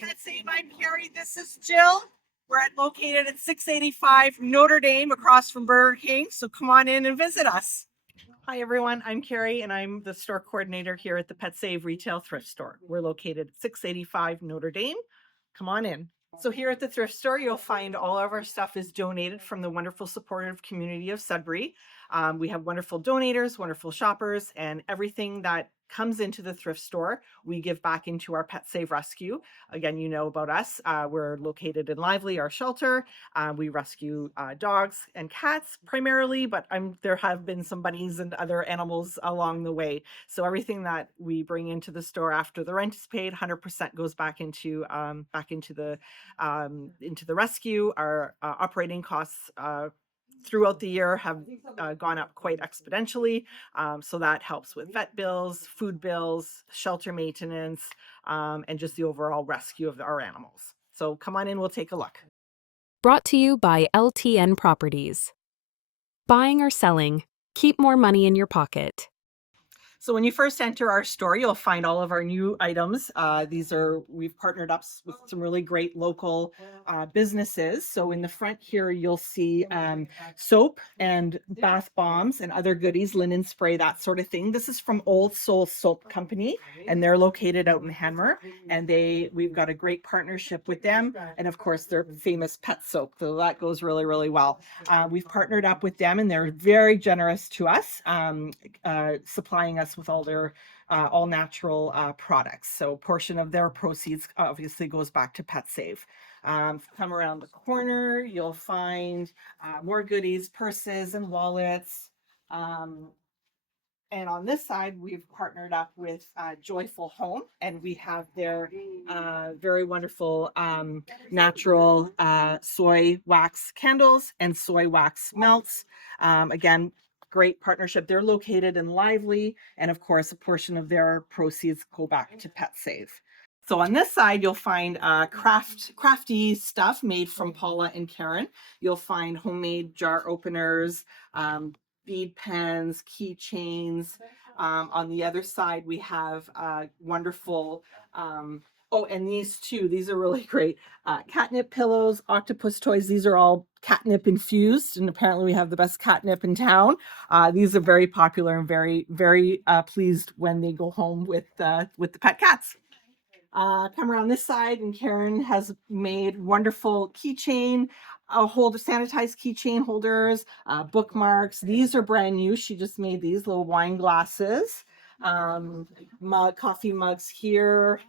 Pet Save. I'm Carrie. This is Jill. We're located at 685 Notre Dame across from Burger King. So come on in and visit us. Hi everyone, I'm Carrie and I'm the store coordinator here at the Pet Save Retail Thrift Store. We're located at 685 Notre Dame. Come on in. So here at the thrift store, you'll find all of our stuff is donated from the wonderful supportive community of Sudbury. We have wonderful donators, wonderful shoppers, and everything that comes into the thrift store, we give back into our Pet Save Rescue. Again, you know about us. We're located in Lively, our shelter. We rescue dogs and cats primarily, but there have been some bunnies and other animals along the way. So everything that we bring into the store after the rent is paid, 100% goes back into the rescue. Our operating costs throughout the year have gone up quite exponentially. So that helps with vet bills, food bills, shelter maintenance, and just the overall rescue of our animals. So come on in, we'll take a look. Brought to you by LTN Properties. Buying or selling, keep more money in your pocket. So when you first enter our store, you'll find all of our new items. We've partnered up with some really great local businesses. So in the front here, you'll see soap and bath bombs and other goodies, linen spray, that sort of thing. This is from Old Soul Soap Company, and they're located out in Hanmer. And we've got a great partnership with them. And of course, their famous pet soap. So that goes really, really well. We've partnered up with them, and they're very generous to us, supplying us with all their all natural products. So a portion of their proceeds obviously goes back to Pet Save. Come around the corner, you'll find more goodies, purses and wallets. And on this side, we've partnered up with Joyful Home, and we have their very wonderful natural soy wax candles and soy wax melts. Again, great partnership. They're located in Lively, and of course, a portion of their proceeds go back to Pet Save. So on this side, you'll find crafty stuff made from Paula and Karen. You'll find homemade jar openers, bead pens, keychains. On the other side, we have wonderful, and these are really great. Catnip pillows, octopus toys. These are all catnip infused, and apparently we have the best catnip in town. These are very popular and very, very pleased when they go home with the pet cats. Come around this side, and Karen has made wonderful keychain sanitized keychain holders, bookmarks. These are brand new. She just made these little wine glasses, coffee mugs here.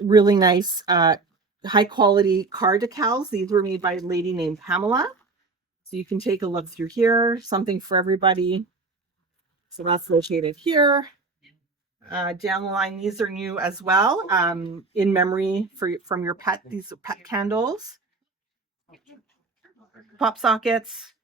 Really nice, high quality car decals. These were made by a lady named Pamela. So you can take a look through here, something for everybody. So that's located here. Down the line, these are new as well. In memory from your pet, these are pet candles. Pop sockets.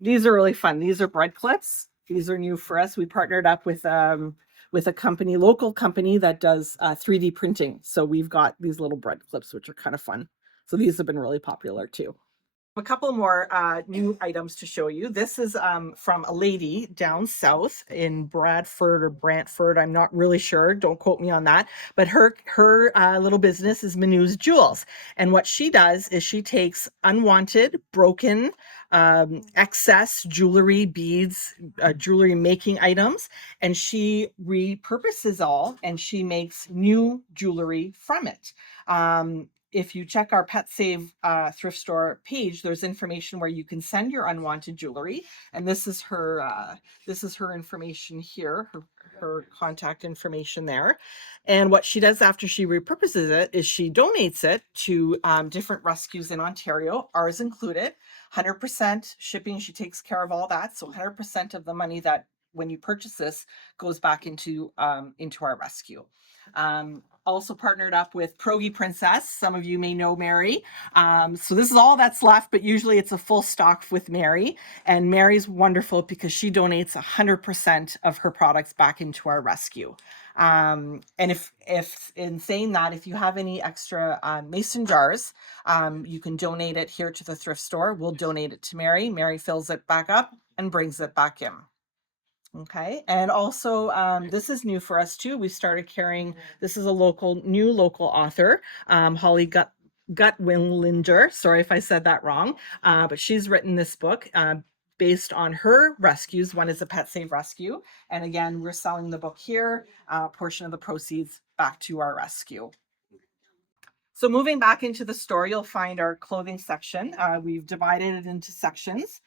These are really fun. These are bread clips. These are new for us. We partnered up with a local company that does 3D printing. So we've got these little bread clips, which are kind of fun. So these have been really popular too. A couple more new items to show you. This is from a lady down south in Bradford or Brantford. I'm not really sure. Don't quote me on that. But her little business is Manu's Jewels. And what she does is she takes unwanted, broken, excess jewelry, beads, jewelry making items, and she repurposes all, and she makes new jewelry from it. If you check our Pet Save thrift store page, there's information where you can send your unwanted jewelry, and this is her information here, her contact information there. And what she does after she repurposes it is she donates it to different rescues in Ontario, ours included. 100% shipping. She takes care of all that, so 100% of the money that when you purchase this goes back into our rescue. Also partnered up with Pierogi Princess. Some of you may know Mary. So this is all that's left, but usually it's a full stock with Mary. And Mary's wonderful because she donates 100% of her products back into our rescue. And if in saying that, if you have any extra mason jars, you can donate it here to the thrift store. We'll donate it to Mary. Mary fills it back up and brings it back in. Okay, and also this is new for us too. We started carrying, this is a new local author, Holly Gutwillinger. Sorry if I said that wrong, but she's written this book based on her rescues. One is a Pet Save rescue, and again, we're selling the book here. Portion of the proceeds back to our rescue. So moving back into the store, you'll find our clothing section. We've divided it into sections.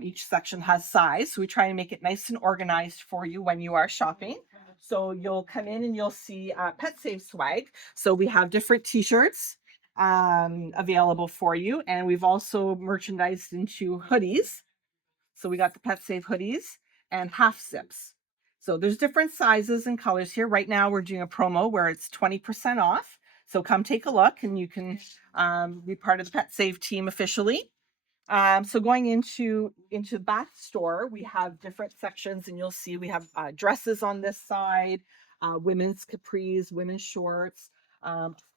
Each section has size. So we try and make it nice and organized for you when you are shopping. So you'll come in and you'll see Pet Save swag. So we have different t-shirts available for you. And we've also merchandised into hoodies. So we got the Pet Save hoodies and half zips. So there's different sizes and colors here. Right now we're doing a promo where it's 20% off. So come take a look and you can be part of the Pet Save team officially. So going into the back store, we have different sections and you'll see we have dresses on this side, women's capris, women's shorts,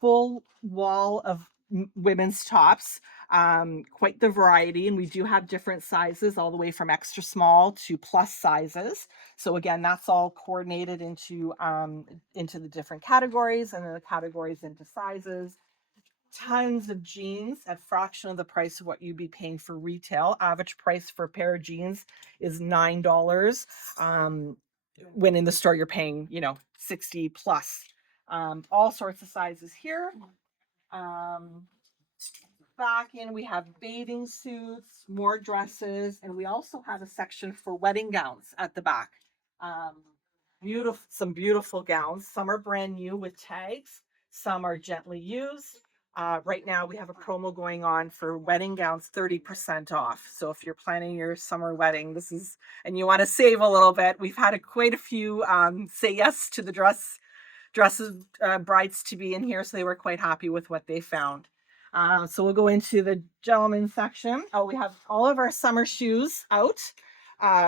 full wall of women's tops, quite the variety. And we do have different sizes all the way from extra small to plus sizes. So again, that's all coordinated into the different categories and then the categories into sizes. Tons of jeans at fraction of the price of what you'd be paying for retail. Average price for a pair of jeans is $9. When in the store you're paying, 60 plus. All sorts of sizes here. Back in, we have bathing suits, more dresses, and we also have a section for wedding gowns at the back. Some beautiful gowns. Some are brand new with tags. Some are gently used. Right now we have a promo going on for wedding gowns, 30% off. So if you're planning your summer wedding, and you want to save a little bit, we've had quite a few say yes to the dresses, brides to be in here. So they were quite happy with what they found. So we'll go into the gentlemen's section. Oh, we have all of our summer shoes out.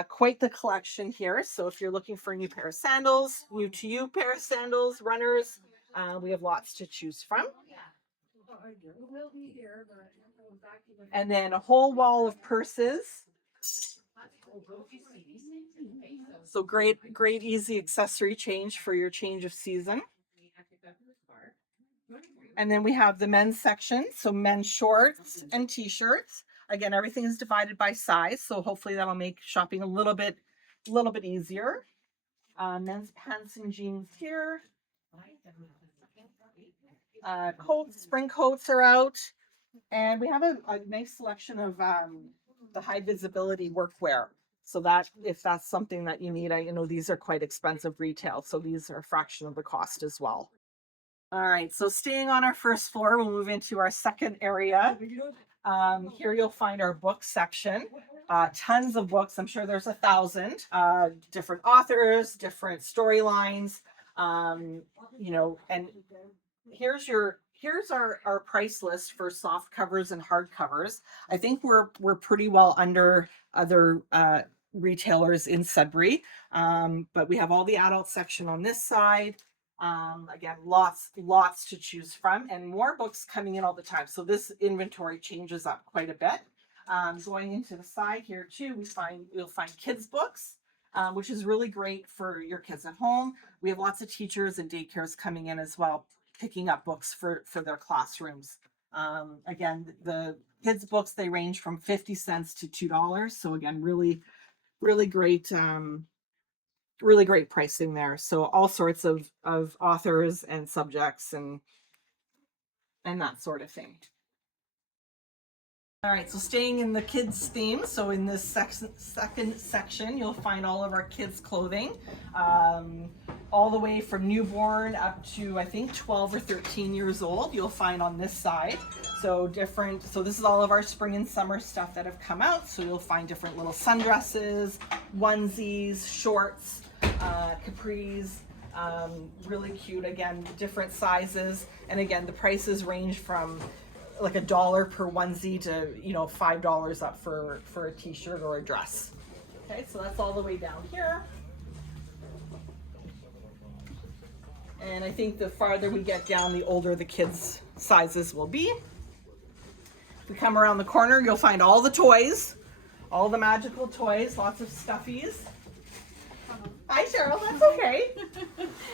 Quite the collection here. So if you're looking for a new pair of sandals, new to you pair of sandals, runners, we have lots to choose from. And then a whole wall of purses. So great, easy accessory change for your change of season. And then we have the men's section. So men's shorts and t-shirts. Again, everything is divided by size. So hopefully that'll make shopping a little bit easier. Men's pants and jeans here. Coats, spring coats are out. And we have a nice selection of the high visibility workwear. So that if that's something that you need, these are quite expensive retail. So these are a fraction of the cost as well. All right, so staying on our first floor, we'll move into our second area. Here you'll find our book section. Tons of books. I'm sure there's 1,000 different authors, different storylines. And here's our price list for soft covers and hard covers. I think we're pretty well under other retailers in Sudbury, but we have all the adult section on this side. Again, lots to choose from, and more books coming in all the time. So this inventory changes up quite a bit. Going into the side here too, you'll find kids books, which is really great for your kids at home. We have lots of teachers and daycares coming in as well, picking up books for their classrooms. Again, the kids books, they range from 50 cents to $2. So again, really great. Really great pricing there. So all sorts of authors and subjects and that sort of thing. All right, so staying in the kids theme. So in this second section, you'll find all of our kids clothing, all the way from newborn up to, I think, 12 or 13 years old. You'll find on this side. So this is all of our spring and summer stuff that have come out. So you'll find different little sundresses, onesies, shorts, capris, really cute. Again, different sizes, and again, the prices range from like $1 per onesie to $5 up for a t-shirt or a dress. Okay, so that's all the way down here. And I think the farther we get down, the older the kids' sizes will be. If we come around the corner, you'll find all the toys, all the magical toys, lots of stuffies. Hi, Cheryl. That's okay.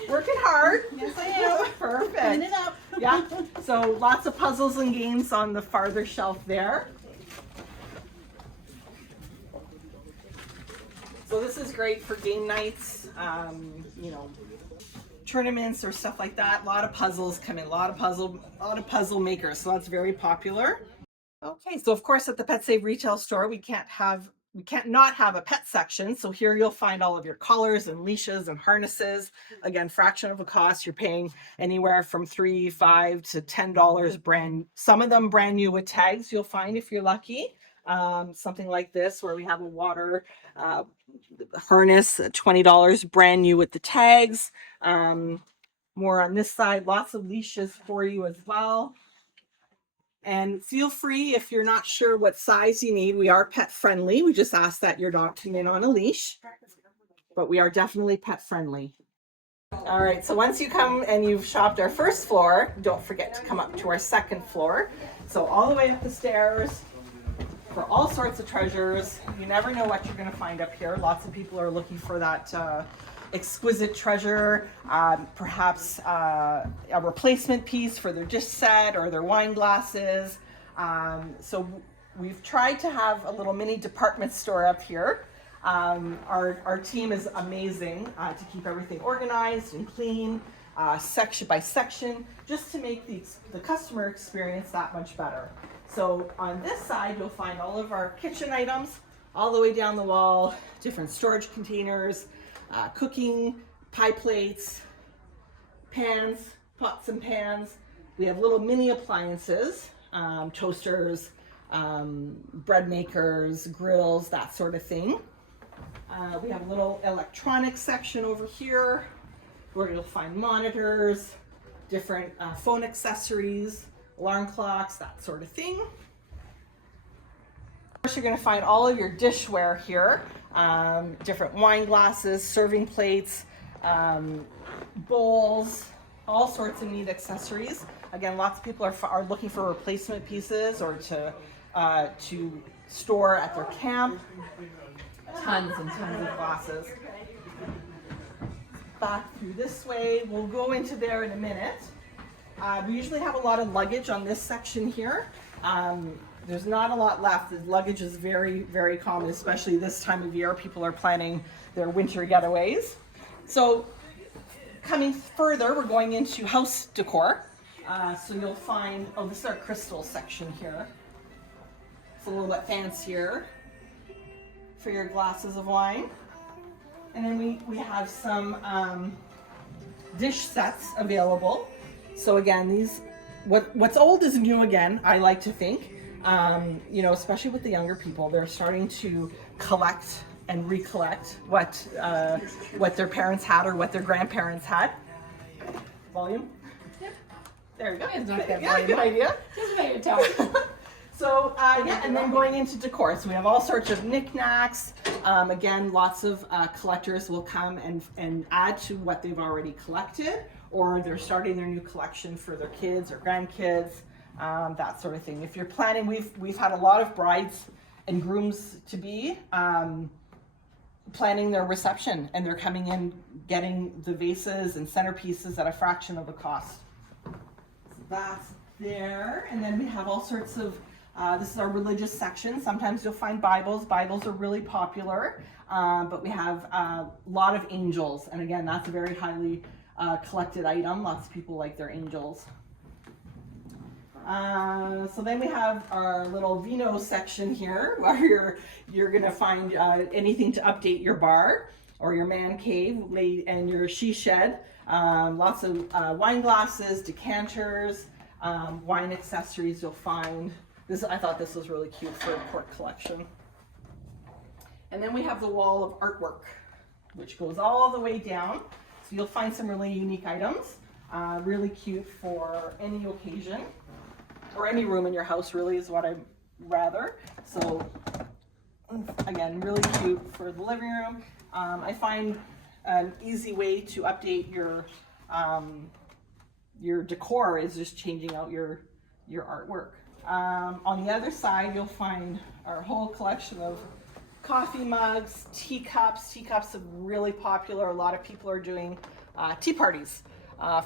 Working hard. Yes, I am. Perfect. Clean it up. Yeah. So lots of puzzles and games on the farther shelf there. So this is great for game nights, you know, tournaments or stuff like that. A lot of puzzles come in, a lot of puzzle makers. So that's very popular. Okay, so of course at the Pet Save retail store, we can't not have a pet section. So here you'll find all of your collars and leashes and harnesses. Again, fraction of a cost. You're paying anywhere from $3, $5 to $10 some of them brand new with tags you'll find if you're lucky. Something like this where we have a water harness, $20 brand new with the tags. More on this side, lots of leashes for you as well. And feel free, if you're not sure what size you need, we are pet friendly. We just ask that your dog come in on a leash, but we are definitely pet friendly. All right, so once you come and you've shopped our first floor, don't forget to come up to our second floor. So all the way up the stairs for all sorts of treasures. You never know what you're going to find up here. Lots of people are looking for that exquisite treasure, perhaps a replacement piece for their dish set or their wine glasses. So we've tried to have a little mini department store up here. Our team is amazing to keep everything organized and clean, section by section, just to make the customer experience that much better. So on this side, you'll find all of our kitchen items all the way down the wall, different storage containers, cooking, pie plates, pans, pots and pans. We have little mini appliances, toasters, bread makers, grills, that sort of thing. We have a little electronics section over here where you'll find monitors, different phone accessories, alarm clocks, that sort of thing. Of course, you're going to find all of your dishware here, different wine glasses, serving plates, bowls, all sorts of neat accessories. Again, lots of people are looking for replacement pieces or to store at their camp. Tons and tons of glasses. Back through this way, we'll go into there in a minute. We usually have a lot of luggage on this section here. There's not a lot left. The luggage is very, very common, especially this time of year. People are planning their winter getaways. So coming further, we're going into house decor. So you'll find, this is our crystal section here. It's a little bit fancier for your glasses of wine. And then we have some dish sets available. So again, what's old is new again, I like to think. You know, especially with the younger people, they're starting to collect and recollect what their parents had or what their grandparents had. Volume? Yep. There we go. Yeah, good idea. Just made it tell. So yeah, and then going into decor. So we have all sorts of knickknacks. Again, lots of collectors will come and add to what they've already collected, or they're starting their new collection for their kids or grandkids, that sort of thing. If you're planning, we've had a lot of brides and grooms to be planning their reception, and they're coming in getting the vases and centerpieces at a fraction of the cost. So that's there, and then we have all sorts of this is our religious section. Sometimes you'll find Bibles. Bibles are really popular, but we have a lot of angels, and again, that's a very highly collected item. Lots of people like their angels. So then we have our little vino section here, where you're gonna find anything to update your bar or your man cave and your she shed. Lots of wine glasses, decanters, wine accessories you'll find. I thought this was really cute for a cork collection. And then we have the wall of artwork, which goes all the way down. So you'll find some really unique items, really cute for any occasion, or any room in your house really is what I'd rather. So again, really cute for the living room. I find an easy way to update your decor is just changing out your artwork. On the other side, you'll find our whole collection of coffee mugs, teacups. Teacups are really popular. A lot of people are doing tea parties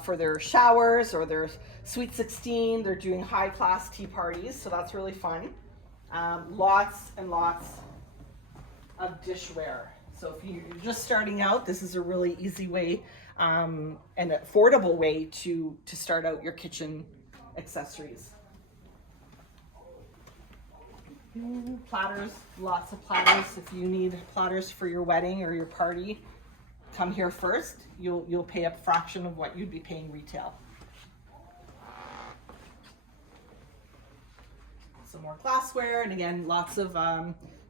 for their showers or their Sweet 16. They're doing high class tea parties, so that's really fun. Lots and lots of dishware. So if you're just starting out, this is a really easy way and affordable way to start out your kitchen accessories. Platters, lots of platters. If you need platters for your wedding or your party, come here first. You'll pay a fraction of what you'd be paying retail. Some more glassware, and again, lots of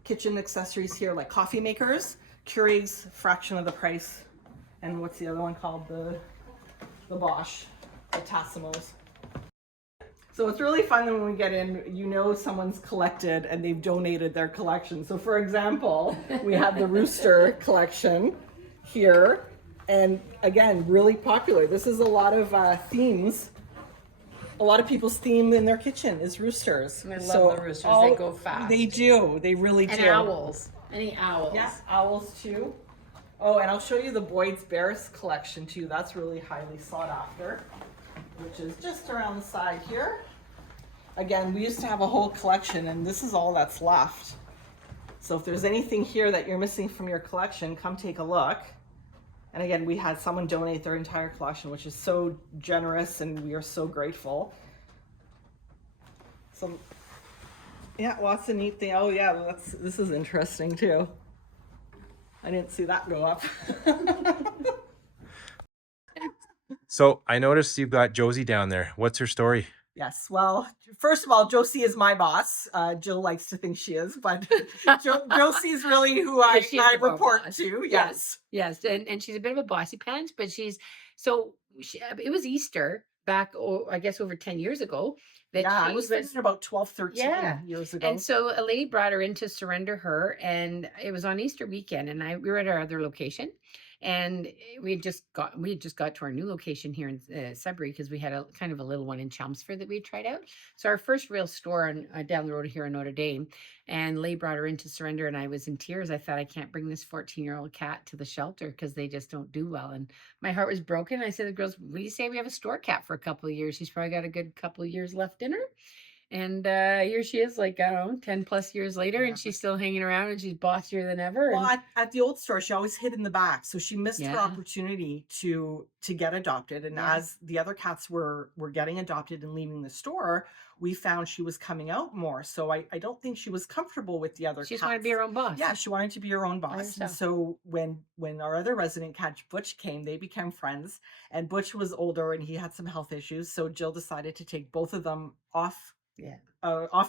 kitchen accessories here, like coffee makers. Keurig's, fraction of the price. And what's the other one called? The Bosch, the Tassimos. So it's really fun when we get in, you know someone's collected and they've donated their collection. So for example, we have the rooster collection here. And again, really popular. This is a lot of themes. A lot of people's theme in their kitchen is roosters. I love the roosters. They go fast. They do. They really and do. owls. Any owls? Yeah, owls too. Oh, and I'll show you the Boyd's Bears collection too. That's really highly sought after, which is just around the side here. Again, we used to have a whole collection, and this is all that's left. So if there's anything here that you're missing from your collection, come take a look. And again, we had someone donate their entire collection, which is so generous, and we are so grateful. So, yeah, lots of neat things. Oh yeah, this is interesting too. I didn't see that go up. So I noticed you've got Josie down there. What's her story? Yes, well, first of all, Josie is my boss. Jill likes to think she is, but Josie's really who I report to. Yes. Yes. And she's a bit of a bossy pants, but it was Easter back, I guess, over 10 years ago. I was visiting about 12, 13 years ago. And so a lady brought her in to surrender her, and it was on Easter weekend, and we were at our other location. And we had just got to our new location here in Sudbury, because we had a kind of a little one in Chelmsford that we tried out. So our first real store down the road here in Notre Dame, and Leigh brought her in to surrender, and I was in tears. I thought, I can't bring this 14-year-old cat to the shelter because they just don't do well. And my heart was broken. I said to the girls, what do you say we have a store cat for a couple of years? She's probably got a good couple of years left in her. And here she is, like, I don't know, 10 plus years later, and she's still hanging around, and she's bossier than ever. Well, at the old store, she always hid in the back. So she missed her opportunity to get adopted. And as the other cats were getting adopted and leaving the store, we found she was coming out more. So I don't think she was comfortable with the other cats. She just wanted to be her own boss. Yeah, she wanted to be her own boss. And so when our other resident cat, Butch, came, they became friends. And Butch was older and he had some health issues. So Jill decided to take both of them off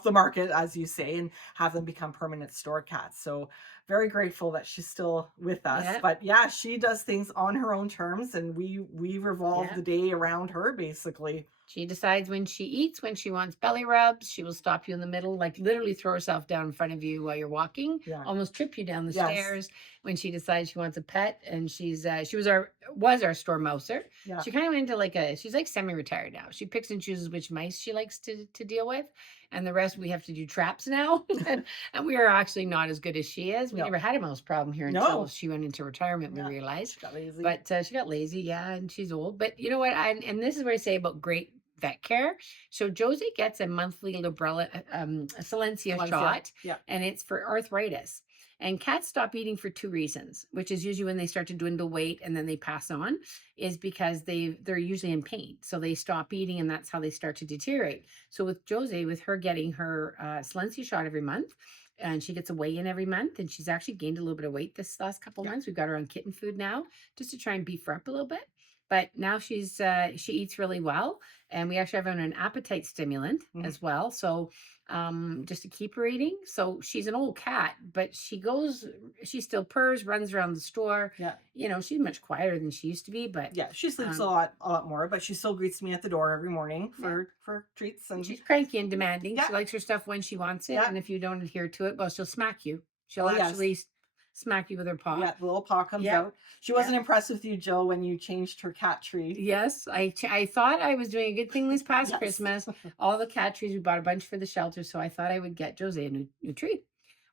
the market, as you say, and have them become permanent store cats. So very grateful that she's still with us. But yeah, she does things on her own terms, and we revolve the day around her, basically. She decides when she eats, when she wants belly rubs. She will stop you in the middle, like literally throw herself down in front of you while you're walking, almost trip you down the stairs. When she decides she wants a pet, and she was our store mouser. She kind of went into she's like semi-retired now. She picks and chooses which mice she likes to deal with, and the rest we have to do traps now. and we are actually not as good as she is. We never had a mouse problem here until she went into retirement. We realized, she got lazy. But she got lazy, and she's old. But you know what? And this is what I say about great vet care. So Josie gets a monthly Librela, Silencia shot, and it's for arthritis. And cats stop eating for two reasons, which is usually when they start to dwindle weight and then they pass on, is because they're usually in pain. So they stop eating, and that's how they start to deteriorate. So with Josie, with her getting her Silencia shot every month, and she gets a weigh-in every month, and she's actually gained a little bit of weight this last couple months. We've got her on kitten food now, just to try and beef her up a little bit. But now she eats really well, and we actually have her on an appetite stimulant as well. So just to keep her eating. So she's an old cat, but she still purrs, runs around the store. You know, she's much quieter than she used to be, but she sleeps a lot more, but she still greets me at the door every morning for treats. And she's cranky and demanding. She likes her stuff when she wants it, and if you don't adhere to it, well, she'll smack you. She'll actually smack you with her paw. Yeah, the little paw comes out. She wasn't impressed with you, Jill, when you changed her cat tree. Yes, I thought I was doing a good thing this past Christmas. All the cat trees, we bought a bunch for the shelter, so I thought I would get Josie a new tree.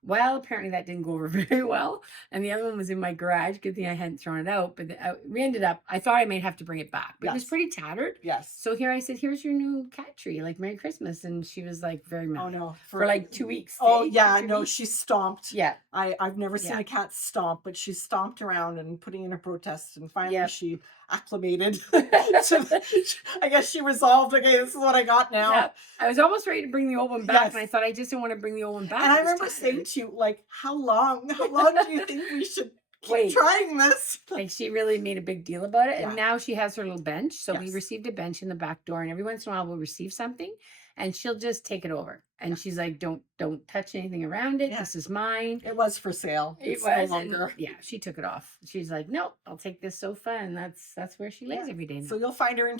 Well, apparently that didn't go over very well. And the other one was in my garage. Good thing I hadn't thrown it out. But we ended up, I thought I might have to bring it back. But it was Yes. pretty tattered. Yes. So here I said, here's your new cat tree. Like, Merry Christmas. And she was like, very mad. Oh no. For like 2 weeks. Oh eh? yeah, 2 no, weeks? she stomped. Yeah. I've never seen Yeah. a cat stomp, but she stomped around and putting in a protest, and finally Yep. she acclimated. I guess she resolved, okay, this is what I got now. Yeah. I was almost ready to bring the old one back. Yes. And I thought, I just didn't want to bring the old one back. And I It was remember saying tattered. to you, like, how long do you think we should keep Wait. trying this? Like, she really made a big deal about it. Yeah. And now she has her little bench. So we Yes. received a bench in the back door, and every once in a while we'll receive something and she'll just take it over. And she's like, don't touch anything around it. Yeah. This is mine. It was for sale. It It's was, no and longer. yeah, she took it off. She's like, nope, I'll take this sofa, and that's where she lays Yeah. every day now. So you'll find her in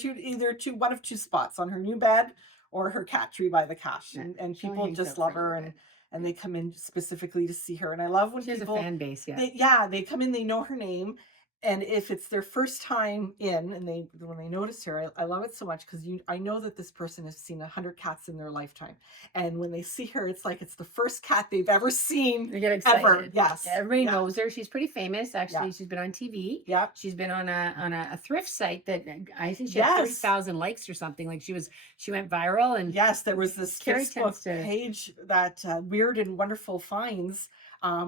one of two spots, on her new bed or her cat tree by the cache. Yeah. And She only people hangs just out for love a little her, bit. and they come in specifically to see her. And I love when She has a people fan base, yeah. they come in, they know her name. And if it's their first time in, and when they notice her, I love it so much, because I know that this person has seen 100 cats in their lifetime, and when they see her, it's like it's the first cat they've ever seen. They get excited. Ever. Yes. Yeah, everybody Yeah. knows her. She's pretty famous. Actually, Yeah. she's been on TV. Yeah. She's been on a thrift site that I think she had Yes. 30,000 likes or something. Like, she went viral, and Yes, there was this Carrie tends Facebook to- page that Weird and Wonderful Finds,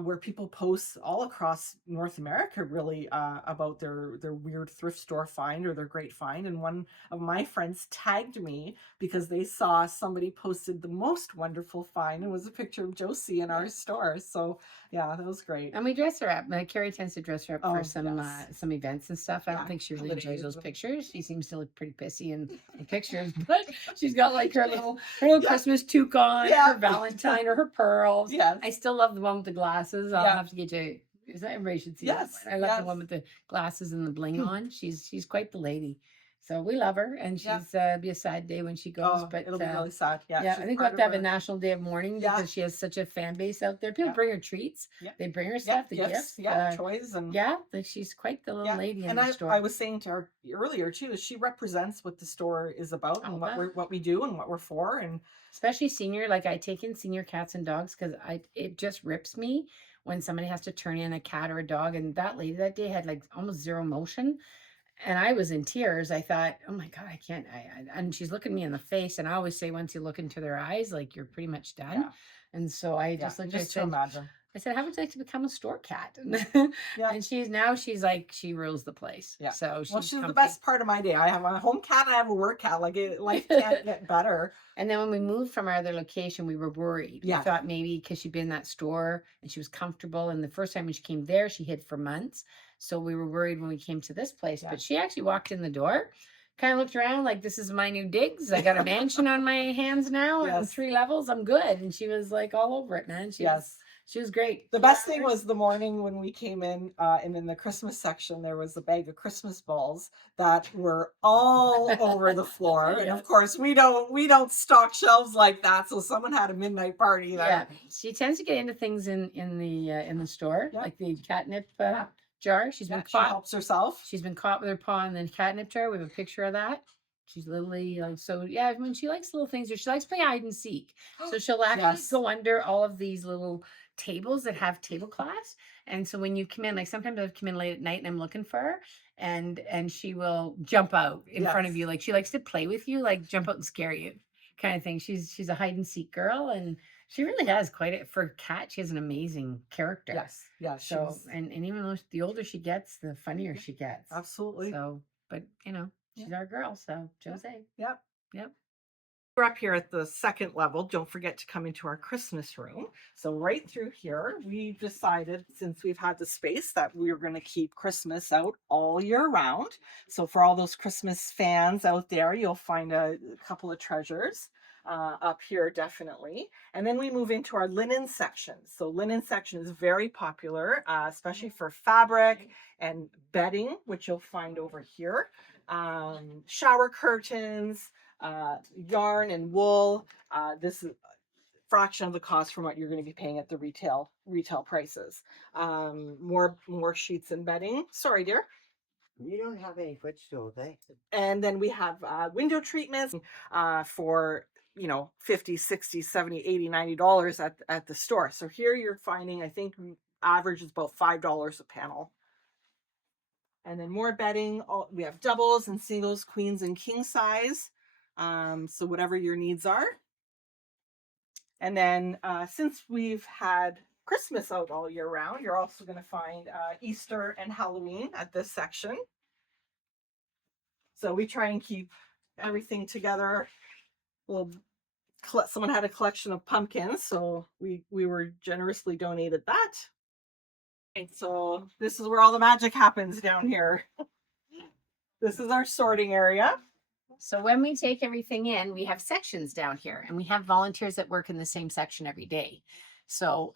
where people post all across North America, really, about their weird thrift store find or their great find. And one of my friends tagged me because they saw somebody posted the most wonderful find, and it was a picture of Josie in our store. So yeah, that was great. And we dress her up. Carrie tends to dress her up Oh, for some yes. some events and stuff. I Yeah, don't think she really holidays enjoys those and- pictures. She seems to look pretty pissy in pictures, but she's got like her little Yeah. Christmas toque on, Yeah. her Valentine or her pearls. Yes. I still love the one with the glasses. I'll Yeah. have to get you. Is that everybody should see Yes, that one. I love yes. the one with the glasses and the bling on. She's quite the lady. So we love her, and Yeah. she's be a sad day when she goes. Oh, But it'll be really sad. Yeah, yeah, she's I think we'll part have to have of a our- national day of mourning Yeah. because she has such a fan base out there. People Yeah. bring her treats. Yeah. They bring her Yeah, stuff, the gifts, gifts. yeah, toys, and Yeah, like she's quite the little yeah. lady in And the store. I was saying to her earlier too, is she represents what the store is about, Oh, and wow. what we do and what we're for. And Especially senior, like I take in senior cats and dogs because it just rips me when somebody has to turn in a cat or a dog. And that lady that day had like almost zero motion. And I was in tears. I thought, oh my God, I can't. And she's looking me in the face. And I always say, once you look into their eyes, like you're pretty much done. Yeah. And so I yeah, just looked at her, just to imagine. I said, how would you like to become a store cat? Yeah. And she's like, she rules the place. Yeah. So she's Well, she's the comfy. best part of my day. I have a home cat and I have a work cat. Like life can't get better. And then when we moved from our other location, we were worried. Yeah. We thought maybe because she'd been in that store and she was comfortable. And the first time when she came there, she hid for months. So we were worried when we came to this place. Yeah. But she actually walked in the door, kind of looked around like, this is my new digs. I got a mansion on my hands now and Yes. 3 levels. I'm good. And she was like all over it, man. She was great. The best thing was the morning when we came in, and in the Christmas section, there was a bag of Christmas balls that were all over the floor. And Yeah. of course, we don't stock shelves like that. So someone had a midnight party there. Yeah, she tends to get into things in the store, Yeah. like the catnip Yeah. jar. She's Yeah, been she caught. helps herself. She's been caught with her paw in the catnip jar. We have a picture of that. She's literally like, so yeah, I mean, she likes little things, or she likes playing hide and seek. So she'll actually Yes. go under all of these little tables that have tablecloths. And so when you come in, like sometimes I've come in late at night and I'm looking for her, and she will jump out in front of Yes. you. Like she likes to play with you, like jump out and scare you kind of thing. She's a hide and seek girl, and she really has for a cat, she has an amazing character. Yes. Yeah. So she's- and even though the older she gets, the funnier she gets. absolutely. So, but she's our girl. So Jose. Yep. Yep. We're up here at the second level. Don't forget to come into our Christmas room. So right through here, we decided, since we've had the space, that we were going to keep Christmas out all year round. So for all those Christmas fans out there, you'll find a couple of treasures up here, definitely. And then we move into our linen section. So linen section is very popular, especially for fabric and bedding, which you'll find over here. Shower curtains, yarn and wool. This is a fraction of the cost from what you're going to be paying at the retail prices. More sheets and bedding. Sorry, dear. You don't have any footstools, eh? And then we have window treatments for you know, 50, 60, 70, 80, $90 at the store. So here you're finding, I think average is about $5 a panel. And then more bedding. We have doubles and singles, queens and king size. So whatever your needs are. And then since we've had Christmas out all year round, you're also going to find Easter and Halloween at this section. So we try and keep everything together. Well, someone had a collection of pumpkins, so we were generously donated that. And so this is where all the magic happens down here. This is our sorting area. So when we take everything in, we have sections down here, and we have volunteers that work in the same section every day. So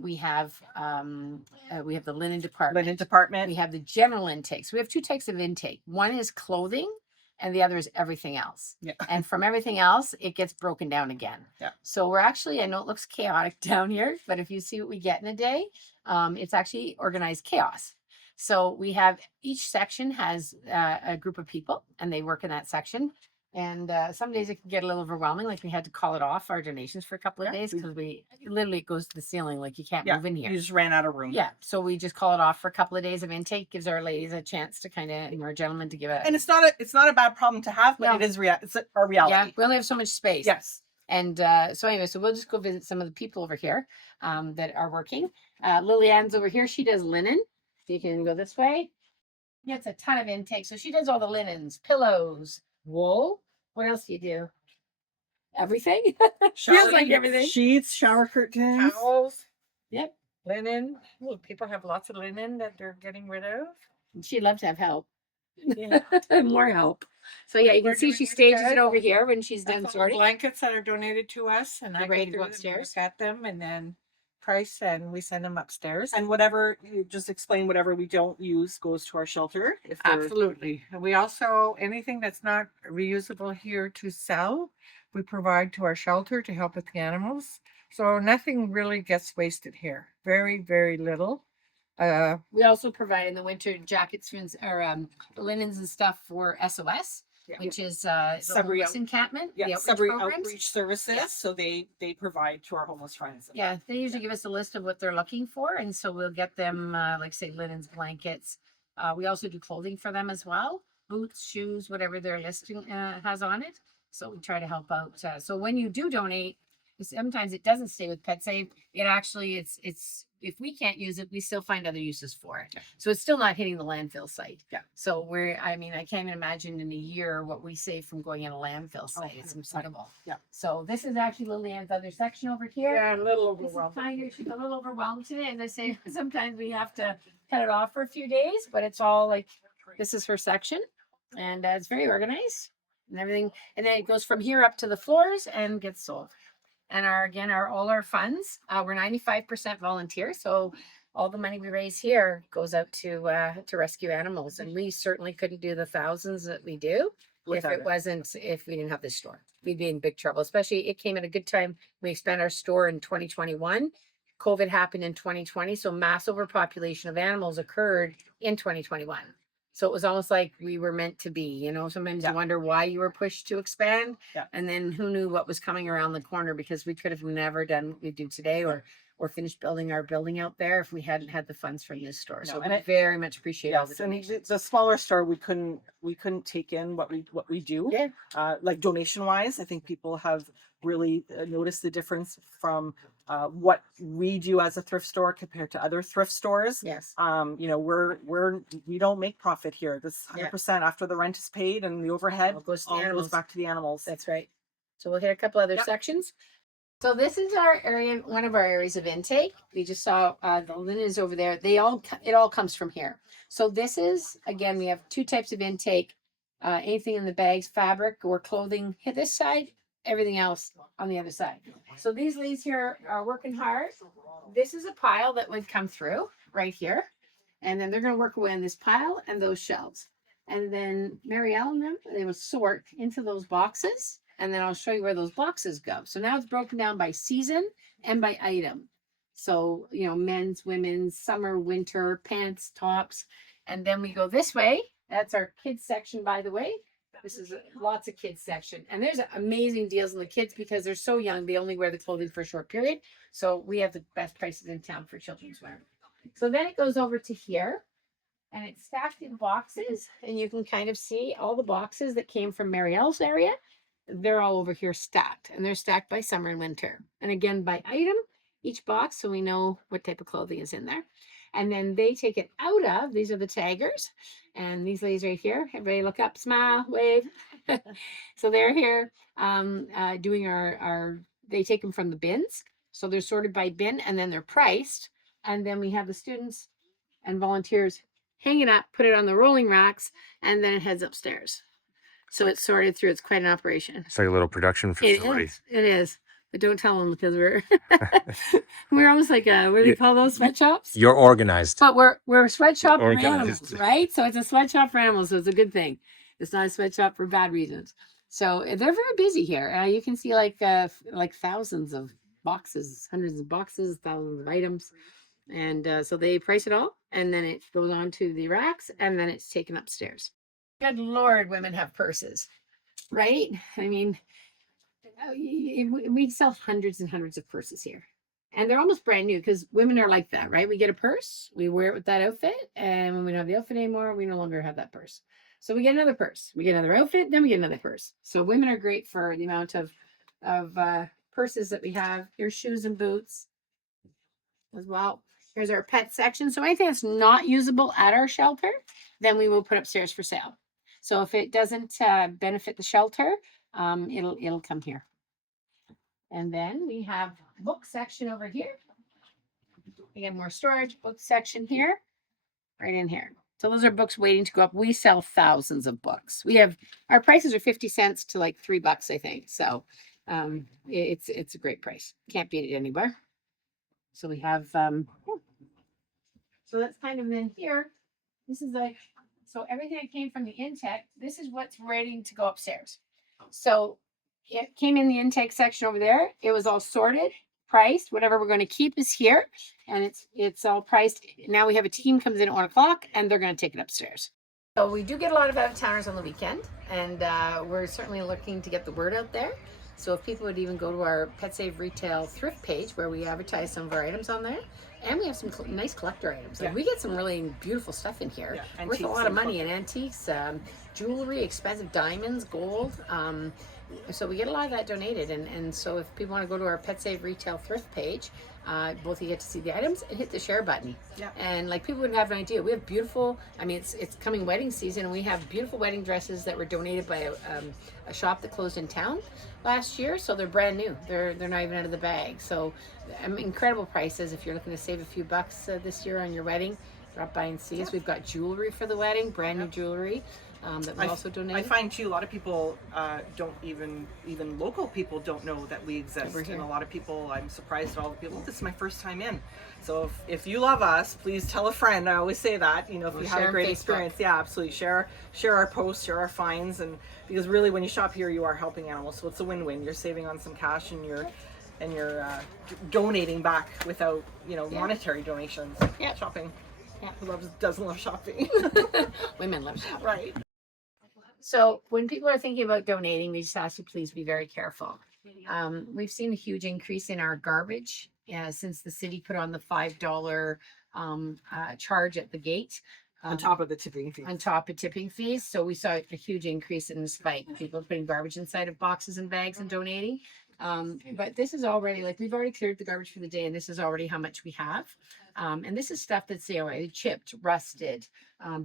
we have the linen department. We have the general intake. So we have two types of intake. One is clothing, and the other is everything else. Yeah. And from everything else, it gets broken down again. Yeah. So we're actually, I know it looks chaotic down here, but if you see what we get in a day, it's actually organized chaos. So we have, each section has a group of people, and they work in that section. And some days it can get a little overwhelming. Like we had to call it off our donations for a couple of days because we literally, it goes to the ceiling. Like you can't move in here. You just ran out of room. Yeah. So we just call it off for a couple of days of intake. Gives our ladies a chance to kind of, and our gentlemen to give it. And it's not a bad problem to have, but No. it is it's a reality. Yeah. We only have so much space. Yes. And so anyway, so we'll just go visit some of the people over here that are working. Lillian's over here. She does linen. You can go this way. Gets a ton of intake. So she does all the linens, pillows, wool. What else do you do? Everything. Feels like everything. Sheets, shower curtains, Towels, Yep. linen. Ooh, people have lots of linen that they're getting rid of. She'd love to have help. Yeah. More help. So yeah, you We're can see doing she really stages good. it over here when she's That's done all the sorting. blankets that are donated to us, and They're I ready go to go through them and upstairs. look at them, and then price, and we send them upstairs. and whatever. You just explain whatever we don't use goes to our shelter. If they're- Absolutely. And we also, anything that's not reusable here to sell, we provide to our shelter to help with the animals. So nothing really gets wasted here. Very, very little. We also provide in the winter jackets or the linens and stuff for SOS, Yeah. which is Sudbury homeless encampment. the outreach Sudbury programs. outreach services. Yeah. So they provide to our homeless friends. Yeah, they usually give us a list of what they're looking for, and so we'll get them, like say, linens, blankets. We also do clothing for them as well, boots, shoes, whatever their listing has on it. So we try to help out. So when you do donate, sometimes it doesn't stay with PetSave. It actually, it's if we can't use it, we still find other uses for it. Yeah. So it's still not hitting the landfill site. Yeah. So I can't even imagine in a year what we save from going in a landfill site. It's 100%. incredible. Yeah. So this is actually Lillian's other section over here. Yeah, a little This is overwhelming. kind of, she's a little overwhelmed today. As I say, sometimes we have to cut it off for a few days, but it's all like, this is her section, and it's very organized and everything. And then it goes from here up to the floors and gets sold. And all our funds, we're 95% volunteer. So all the money we raise here goes out to rescue animals. And we certainly couldn't do the thousands that we do Without if we didn't have this store. We'd be in big trouble. Especially, it came at a good time. We expanded our store in 2021. COVID happened in 2020. So mass overpopulation of animals occurred in 2021. So it was almost like we were meant to be, sometimes Yeah. you wonder why you were pushed to expand. Yeah. And then who knew what was coming around the corner, because we could have never done what we do today or finished building our building out there if we hadn't had the funds from this store. No, So and we very much appreciate all the Yes, and donations. the smaller store we couldn't take in what we do. Yeah. Like donation wise, I think people have really noticed the difference from what we do as a thrift store compared to other thrift stores. Yes. We don't make profit here. This 100% after the rent is paid and the overhead All goes to the all goes animals. back to the animals. That's right. So we'll hit a couple other Yep. sections. So this is our area, one of our areas of intake. We just saw the linens over there. It all comes from here. So this is, again, we have two types of intake. Anything in the bags, fabric or clothing hit this side, everything else on the other side. So these ladies here are working hard. This is a pile that would come through right here. And then they're going to work away on this pile and those shelves. And then Marielle and them, they will sort into those boxes. And then I'll show you where those boxes go. So now it's broken down by season and by item. So, men's, women's, summer, winter, pants, tops. And then we go this way. That's our kids section, by the way. This is lots of kids section, and there's amazing deals on the kids because they're so young. They only wear the clothing for a short period. So we have the best prices in town for children's wear. So then it goes over to here, and it's stacked in boxes, and you can kind of see all the boxes that came from Marielle's area. They're all over here stacked, and they're stacked by summer and winter, and again by item, each box, so we know what type of clothing is in there. And then they take it out of, these are the taggers, and these ladies right here, everybody look up, smile, wave. So they're here doing our, they take them from the bins, so they're sorted by bin, and then they're priced, and then we have the students and volunteers hang it up, put it on the rolling racks, and then it heads upstairs. So it's sorted through. It's quite an operation. It's like a little production facility. It is. But don't tell them because we're we're almost like a, what do you call those, sweatshops? You're organized. But we're a sweatshop for Organized. animals, right? So it's a sweatshop for animals, so it's a good thing. It's not a sweatshop for bad reasons. So they're very busy here. You can see like thousands of boxes, hundreds of boxes, thousands of items. And so they price it all, and then it goes on to the racks, and then it's taken upstairs. Good Lord, women have purses, right? I mean, we sell hundreds and hundreds of purses here, and they're almost brand new because women are like that, right? We get a purse, we wear it with that outfit, and when we don't have the outfit anymore, we no longer have that purse. So we get another purse, we get another outfit, then we get another purse. So women are great for the amount of purses that we have. Here's shoes and boots as well. Here's our pet section. So anything that's not usable at our shelter, then we will put upstairs for sale. So if it doesn't benefit the shelter, it'll come here. And then we have book section over here. We get more storage, book section here, right in here. So those are books waiting to go up. We sell thousands of books. We have, our prices are 50 cents to like $3, I think. So it's a great price. Can't beat it anywhere. So we have, so that's kind of in here. This is like, so everything that came from the intake, this is what's ready to go upstairs. So it came in the intake section over there. It was all sorted, priced. Whatever we're going to keep is here, and it's all priced. Now we have a team comes in at 1 o'clock, and they're going to take it upstairs. So we do get a lot of out-of-towners on the weekend, and we're certainly looking to get the word out there. So if people would even go to our Pet Save Retail Thrift page where we advertise some of our items on there, and we have some nice collector items. Like we get some really beautiful stuff in here, worth a lot of money in antiques, jewelry, expensive diamonds, gold. So we get a lot of that donated, and so if people want to go to our Pet Save Retail Thrift page, both you get to see the items and hit the share button. Yeah. And like people wouldn't have an idea. We have beautiful, I mean, it's coming wedding season, and we have beautiful wedding dresses that were donated by a shop that closed in town last year. So they're brand new. They're not even out of the bag. So incredible prices. If you're looking to save a few bucks this year on your wedding, drop by and see us. We've got jewelry for the wedding, brand new jewelry. That we also donate. I find too, a lot of people don't even local people don't know that we exist. And a lot of people, I'm surprised at all the people, this is my first time in. So if you love us, please tell a friend. I always say that, you know, if you have a great experience, yeah, absolutely. Share our posts, share our finds, and because really when you shop here, you are helping animals. So it's a win-win. You're saving on some cash, and you're donating back without, you know, monetary donations. Yeah. Shopping. Yeah. Who doesn't love shopping? Women love shopping. Right. So when people are thinking about donating, we just ask you please be very careful. We've seen a huge increase in our garbage since the city put on the $5 charge at the gate. On top of the tipping fees. On top of tipping fees. So we saw a huge increase in the spike. People putting garbage inside of boxes and bags and donating. But this is already, like, we've already cleared the garbage for the day, and this is already how much we have. And this is stuff that's, you know, chipped, rusted,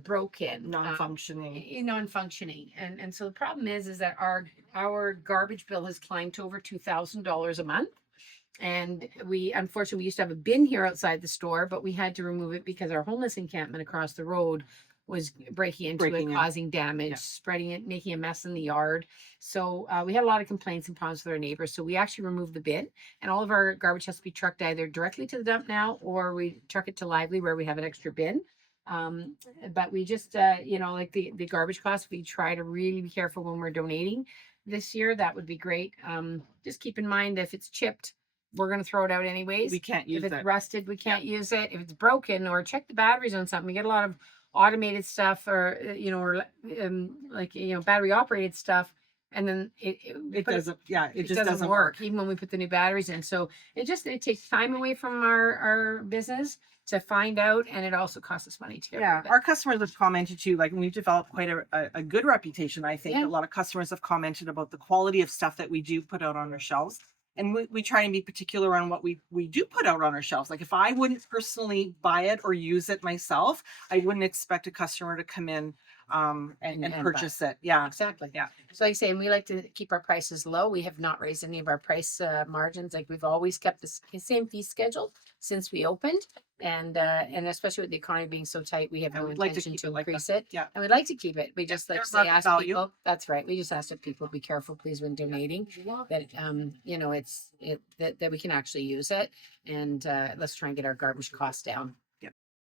broken, non-functioning. Non-functioning. And so the problem is that our garbage bill has climbed to over $2,000 a month. And unfortunately, we used to have a bin here outside the store, but we had to remove it because our homeless encampment across the road was breaking into it, causing damage, spreading it, making a mess in the yard. So we had a lot of complaints and problems with our neighbors. So we actually removed the bin, and all of our garbage has to be trucked either directly to the dump now, or we truck it to Lively where we have an extra bin. But we just, you know, like the garbage costs, we try to really be careful when we're donating this year. That would be great. Just keep in mind that if it's chipped, we're going to throw it out anyways. We can't use it. If it's rusted, we can't use it. If it's broken, or check the batteries on something. We get a lot of automated stuff or or like battery operated stuff, and then It doesn't, yeah, it just doesn't work even when we put the new batteries in. So it takes time away from our business to find out, and it also costs us money to get rid Yeah, of it. our customers have commented too, like we've developed quite a good reputation, I think. Yeah. A lot of customers have commented about the quality of stuff that we do put out on our shelves. And we try and be particular on what we do put out on our shelves. Like if I wouldn't personally buy it or use it myself, I wouldn't expect a customer to come in and And buy purchase it. Yeah. Exactly. Yeah. So like I say, and we like to keep our prices low. We have not raised any of our price margins. Like we've always kept the same fee schedule since we opened. And especially with the economy being so tight, we have Yeah, no we'd like to intention keep to it like increase that. it. Yeah. And we'd like to keep it. We just like fair to say, market ask value. people. That's right. We just ask that people be careful, please, when donating. That that we can actually use it, and let's try and get our garbage costs down.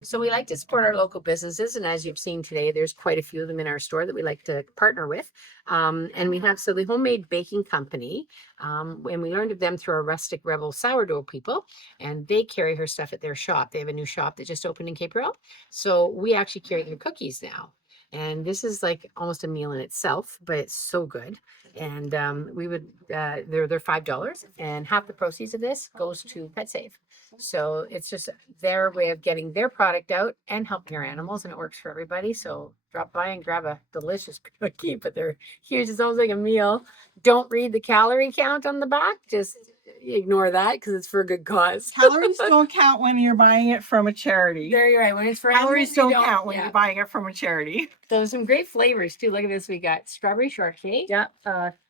So we like to support our local businesses, and as you've seen today, there's quite a few of them in our store that we like to partner with. And we have the Homemade Baking Company, and we learned of them through our Rustic Rebel sourdough people, and they carry her stuff at their shop. They have a new shop that just opened in Cape Royal, so we actually carry their cookies now. And this is like almost a meal in itself, but it's so good. And we would they're $5, and half the proceeds of this goes to PetSave. So it's just their way of getting their product out and helping our animals, and it works for everybody. So drop by and grab a delicious cookie, but they're huge. It's almost like a meal. Don't read the calorie count on the back. Just ignore that because it's for a good cause. Calories don't count when you're buying it from a charity. There you're right. When it's for Calories animals, don't count when you're buying it from a charity. So some great flavors too. Look at this. We got strawberry shortcake. Yeah.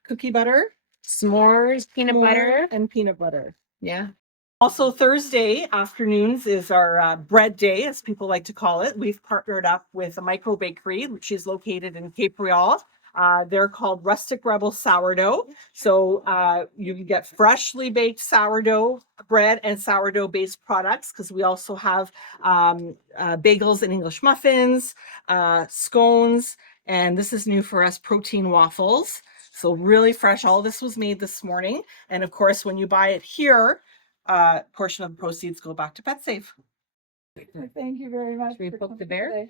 Cookie butter, S'mores, peanut butter. and peanut butter. Yeah. Also, Thursday afternoons is our bread day, as people like to call it. We've partnered up with a micro bakery, which is located in Cape Royal. They're called Rustic Rebel Sourdough. So you can get freshly baked sourdough bread and sourdough based products, because we also have bagels and English muffins, scones, and this is new for us, protein waffles. So really fresh. All this was made this morning. And of course, when you buy it here, portion of the proceeds go back to PetSave. Thank you very much. Should we poke the bear?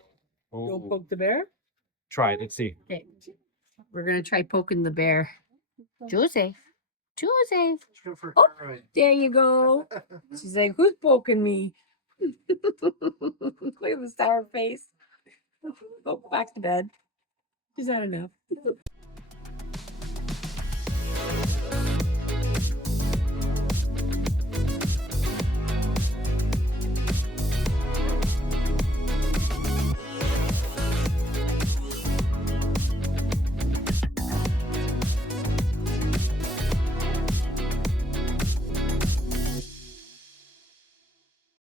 Oh, Go poke the bear. try it. Let's see. Okay. We're gonna try poking the bear. Joseph. Joseph. Oh, there you go. She's like, who's poking me? Look at the sour face. Go back to bed. Is that enough?